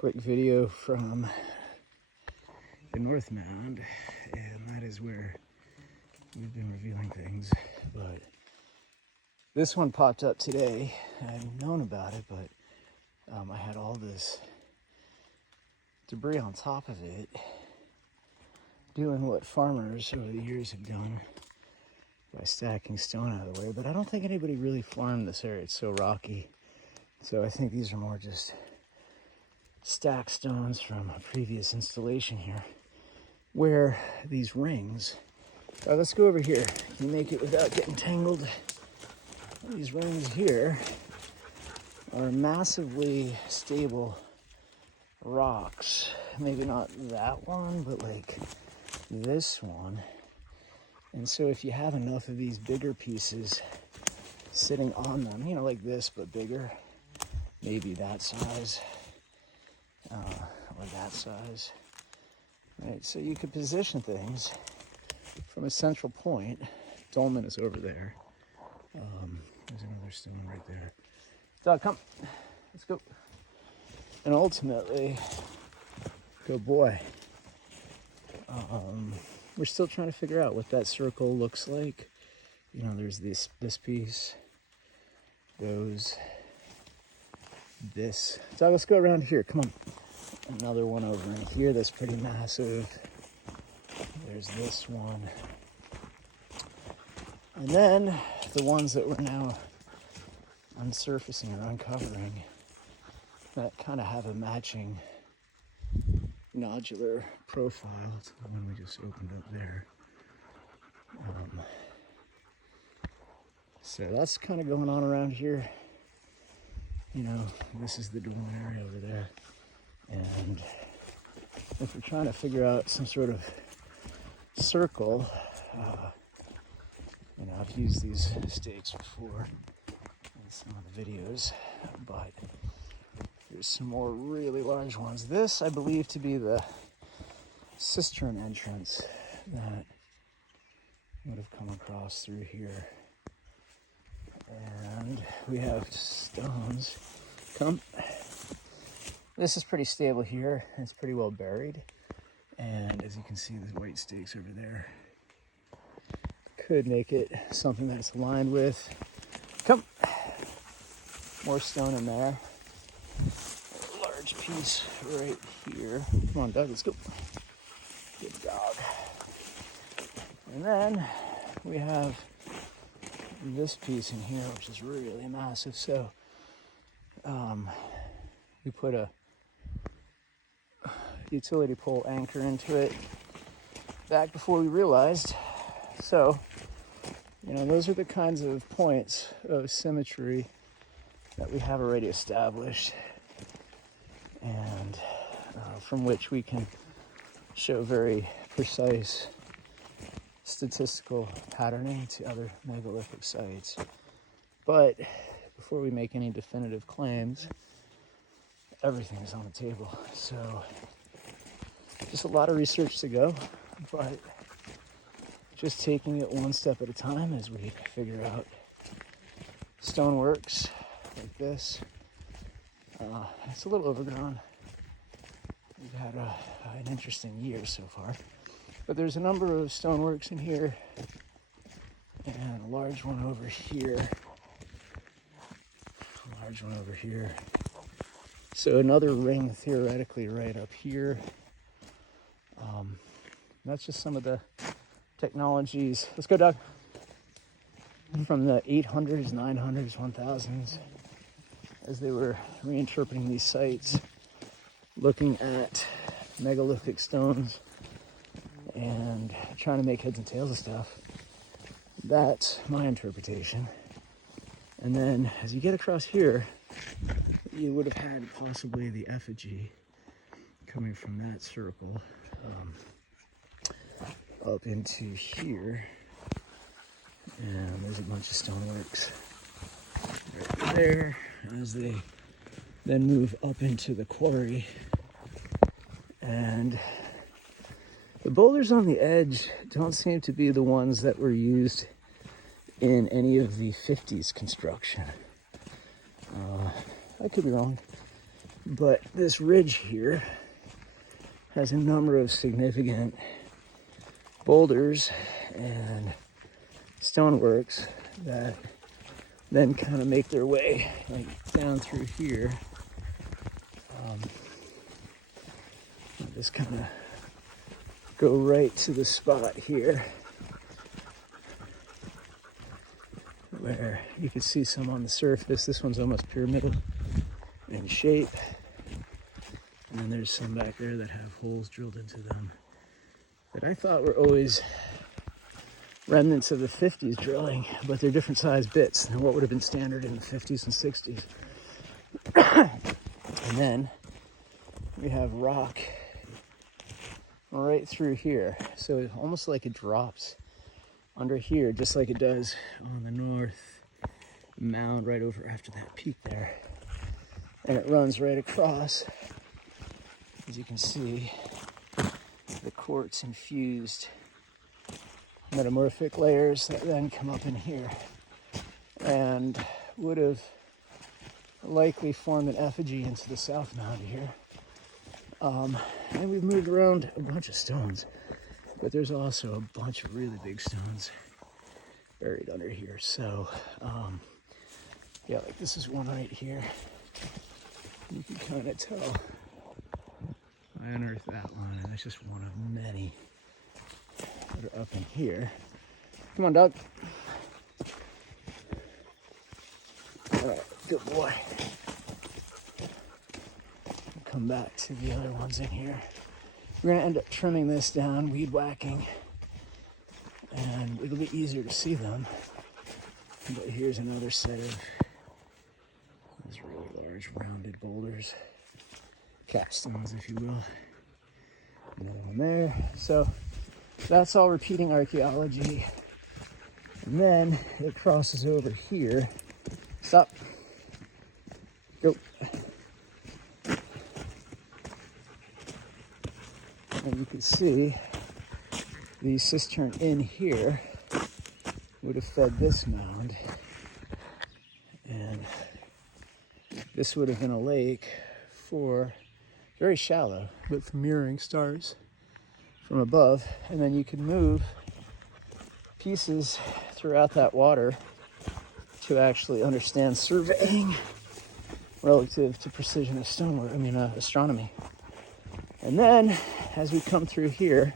quick video from the North Mound, and that is where we've been revealing things. But this one popped up today. I've known about it, but I had all this debris on top of it, doing what farmers over the years have done by stacking stone out of the way. But I don't think anybody really farmed this area. It's so rocky. So I think these are more just stacked stones from a previous installation here, where these rings, let's go over here. Can you make it without getting tangled? These rings here are massively stable rocks. Maybe not that one, but like this one. And so if you have enough of these bigger pieces sitting on them, you know, like this, but bigger, maybe that size, or that size, right? So you could position things from a central point. Dolman is over there. There's another stone right there. Dog, come. Let's go. And ultimately, good boy. We're still trying to figure out what that circle looks like. You know, there's this piece, those, this. Dog, let's go around here. Come on. Another one over in here that's pretty massive. There's this one. And then the ones that we're now unsurfacing or uncovering that kind of have a matching nodular profile. It's the one we just opened up there. So that's kind of going on around here. You know, this is the dorm area over there. And if we're trying to figure out some sort of circle, you know, I've used these stakes before in some of the videos, but there's some more really large ones. This, I believe, to be the cistern entrance that would have come across through here. And we have stones. Come. This is pretty stable here. It's pretty well buried. And as you can see, the white stakes over there could make it something that's aligned with. Come. More stone in there. A large piece right here. Come on, Doug, let's go. Good dog. And then we have this piece in here, which is really massive. So we put a utility pole anchor into it back before we realized. So, you know, those are the kinds of points of symmetry that we have already established, and from which we can show very precise statistical patterning to other megalithic sites. But before we make any definitive claims, everything is on the table. So just a lot of research to go, but just taking it one step at a time as we figure out stoneworks like this. It's a little overgrown. We've had an interesting year so far, but there's a number of stoneworks in here and a large one over here, a large one over here. So another ring theoretically right up here. That's just some of the technologies. Let's go, Doug. From the 800s, 900s, 1000s, as they were reinterpreting these sites, looking at megalithic stones and trying to make heads and tails of stuff. That's my interpretation. And then as you get across here, you would have had possibly the effigy coming from that circle up into here. And there's a bunch of stoneworks right there as they then move up into the quarry. And the boulders on the edge don't seem to be the ones that were used in any of the 50s construction. I could be wrong. But this ridge here has a number of significant boulders and stoneworks that then kind of make their way like down through here. Just kind of go right to the spot here where you can see some on the surface. This one's almost pyramidal in shape. And then there's some back there that have holes drilled into them that I thought were always remnants of the 50s drilling, but they're different size bits than what would have been standard in the 50s and 60s. And then we have rock right through here. So it's almost like it drops under here, just like it does on the North Mound right over after that peak there. And it runs right across, as you can see, the quartz infused metamorphic layers that then come up in here and would have likely formed an effigy into the South Mound here. And we've moved around a bunch of stones, but there's also a bunch of really big stones buried under here. So, yeah, like this is one right here. You can kind of tell. I unearthed that one, and it's just one of many that are up in here. Come on, dog. All right, good boy. Come back to the other ones in here. We're gonna end up trimming this down, weed whacking, and it'll be easier to see them. But here's another set of these really large rounded boulders, capstones, if you will. Another one there. So that's all repeating archaeology. And then it crosses over here. Stop. Go. And you can see the cistern in here would have fed this mound. And this would have been a lake for very shallow, but for mirroring stars from above. And then you could move pieces throughout that water to actually understand surveying relative to precision of stonework, astronomy. And then as we come through here,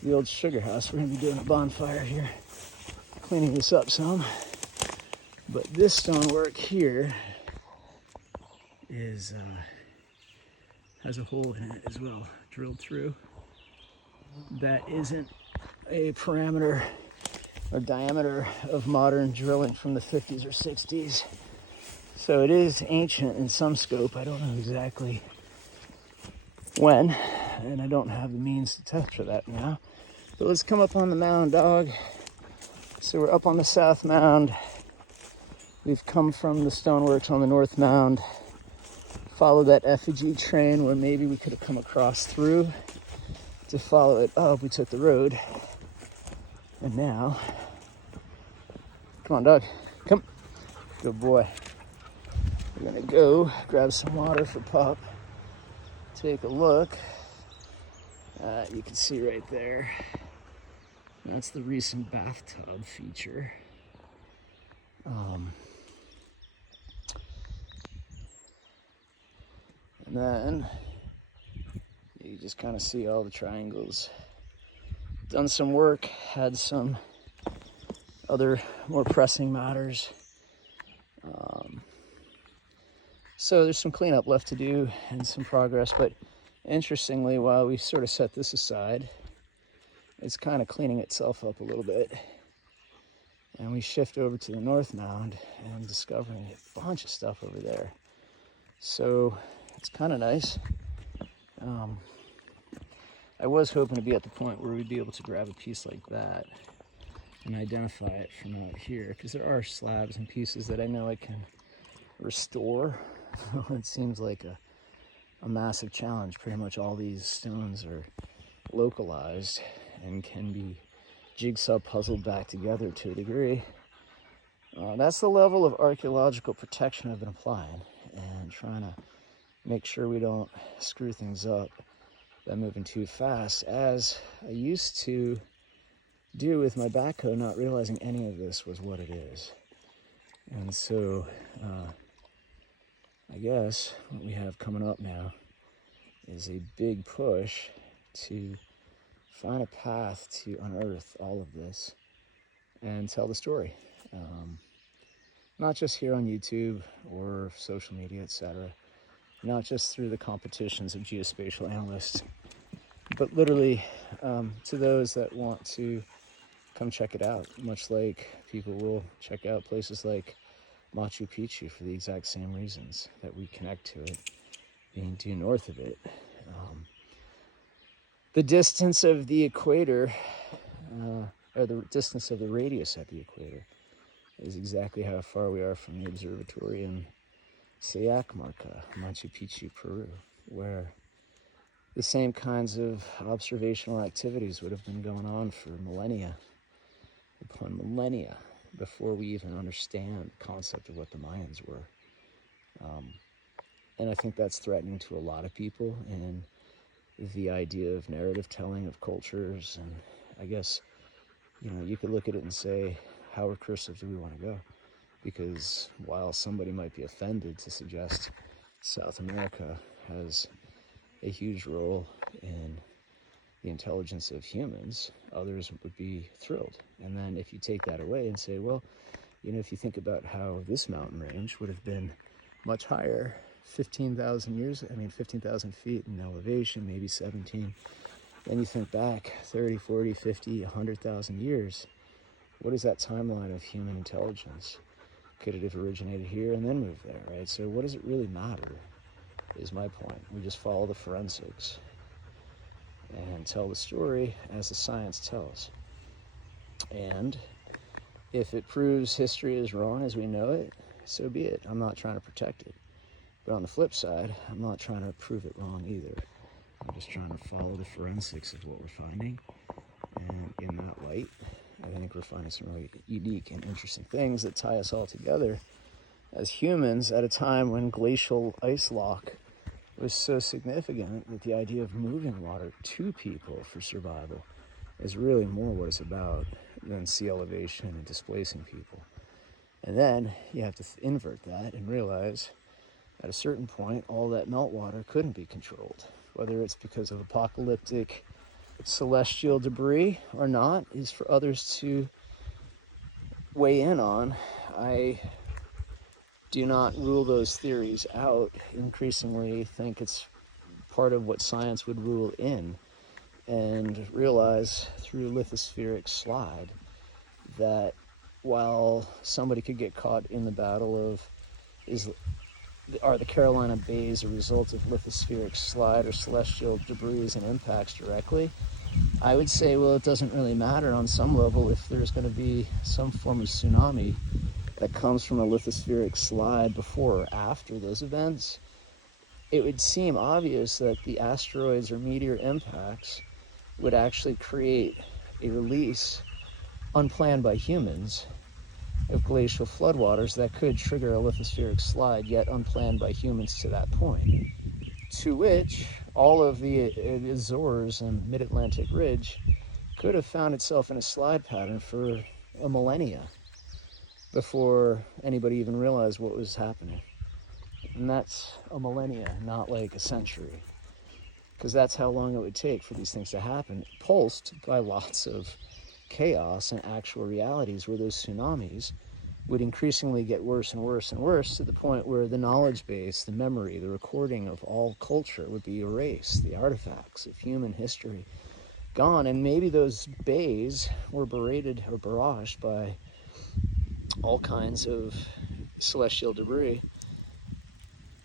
the old sugar house, we're gonna be doing a bonfire here, cleaning this up some. But this stonework here is has a hole in it as well, drilled through. That isn't a parameter or diameter of modern drilling from the 50s or 60s. So it is ancient in some scope. I don't know exactly when, and I don't have the means to test for that now. But let's come up on the mound, dog. So we're up on the South Mound. We've come from the stoneworks on the North Mound, follow that effigy train where maybe we could have come across through. To follow it up, we took the road. And now, come on, dog, come. Good boy. We're gonna go grab some water for Pup. Take a look. You can see right there. That's the recent bathtub feature. And then you just kind of see all the triangles. Done some work, had some other more pressing matters. So there's some cleanup left to do and some progress, but interestingly, while we sort of set this aside, it's kind of cleaning itself up a little bit. And we shift over to the North Mound and discovering a bunch of stuff over there. So it's kind of nice. I was hoping to be at the point where we'd be able to grab a piece like that and identify it from out here, because there are slabs and pieces that I know I can restore. It seems like a massive challenge. Pretty much all these stones are localized and can be jigsaw puzzled back together to a degree. That's the level of archaeological protection I've been applying and trying to make sure we don't screw things up by moving too fast, as I used to do with my backhoe, not realizing any of this was what it is. And so I guess what we have coming up now is a big push to find a path to unearth all of this and tell the story. Not just here on YouTube or social media, etc. Not just through the competitions of geospatial analysts, but literally to those that want to come check it out, much like people will check out places like Machu Picchu for the exact same reasons that we connect to it, being due north of it. The distance of the equator, or the distance of the radius at the equator, is exactly how far we are from the observatory in Sayac-Marca, Machu Picchu, Peru, where the same kinds of observational activities would have been going on for millennia upon millennia before we even understand the concept of what the Mayans were. And I think that's threatening to a lot of people, and the idea of narrative telling of cultures. And I guess, you could look at it and say, how recursive do we want to go? Because while somebody might be offended to suggest South America has a huge role in the intelligence of humans, others would be thrilled. And then if you take that away and say, well, if you think about how this mountain range would have been much higher, 15,000 feet in elevation, maybe 17. Then you think back 30, 40, 50, 100,000 years. What is that timeline of human intelligence? Could it have originated here and then moved there, right? So what does it really matter, is my point. We just follow the forensics and tell the story as the science tells. And if it proves history is wrong as we know it, so be it. I'm not trying to protect it. But on the flip side, I'm not trying to prove it wrong either. I'm just trying to follow the forensics of what we're finding. And in that light, I think we're finding some really unique and interesting things that tie us all together as humans at a time when glacial ice lock was so significant that the idea of moving water to people for survival is really more what it's about than sea elevation and displacing people. And then you have to invert that and realize at a certain point, all that meltwater couldn't be controlled. Whether it's because of apocalyptic celestial debris or not is for others to weigh in on. I do not rule those theories out. Increasingly think it's part of what science would rule in, and realize through lithospheric slide that while somebody could get caught in the battle of are the Carolina Bays a result of lithospheric slide or celestial debris and impacts directly, I would say, well, it doesn't really matter on some level if there's going to be some form of tsunami that comes from a lithospheric slide before or after those events. It would seem obvious that the asteroids or meteor impacts would actually create a release unplanned by humans of glacial floodwaters that could trigger a lithospheric slide, yet unplanned by humans to that point. To which all of the Azores and Mid-Atlantic Ridge could have found itself in a slide pattern for a millennia before anybody even realized what was happening. And that's a millennia, not like a century, because that's how long it would take for these things to happen, pulsed by lots of chaos and actual realities where those tsunamis would increasingly get worse and worse and worse to the point where the knowledge base, the memory, the recording of all culture would be erased, the artifacts of human history gone. And maybe those bays were berated or barraged by all kinds of celestial debris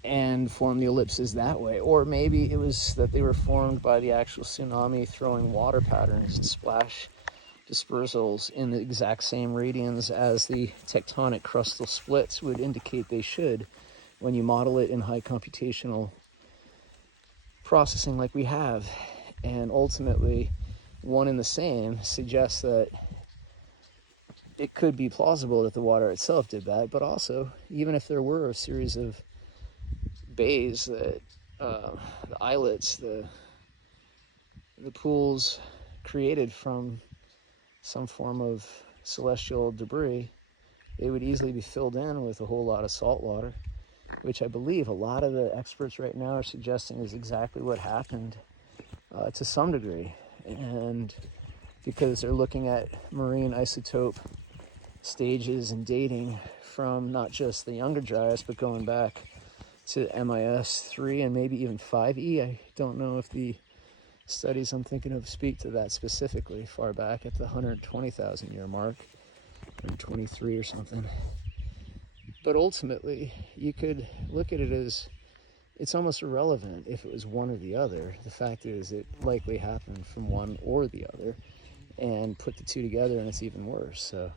and formed the ellipses that way. Or maybe it was that they were formed by the actual tsunami throwing water patterns and splash dispersals in the exact same radians as the tectonic crustal splits would indicate they should when you model it in high computational processing like we have. And ultimately, one and the same suggests that it could be plausible that the water itself did that, but also, even if there were a series of bays, that the islets, the pools created from some form of celestial debris, they would easily be filled in with a whole lot of salt water, which I believe a lot of the experts right now are suggesting is exactly what happened to some degree. And because they're looking at marine isotope stages and dating from not just the Younger Dryas, but going back to MIS 3 and maybe even 5E. I don't know if the studies I'm thinking of speak to that specifically, far back at the 120,000 year mark, or 23 or something. But ultimately, you could look at it as it's almost irrelevant if it was one or the other. The fact is, it likely happened from one or the other, and put the two together and it's even worse. So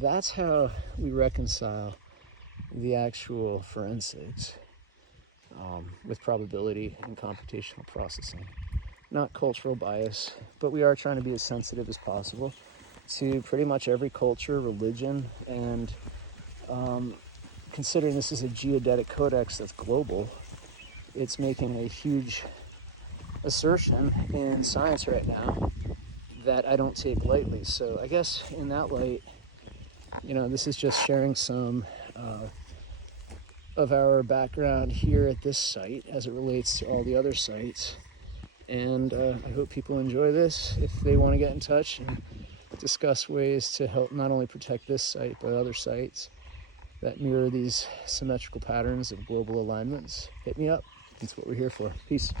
that's how we reconcile the actual forensics with probability and computational processing. Not cultural bias, but we are trying to be as sensitive as possible to pretty much every culture, religion, and considering this is a geodetic codex that's global, it's making a huge assertion in science right now that I don't take lightly. So I guess in that light, this is just sharing some of our background here at this site as it relates to all the other sites. And I hope people enjoy this. If they want to get in touch and discuss ways to help not only protect this site, but other sites that mirror these symmetrical patterns of global alignments, hit me up. That's what we're here for. Peace.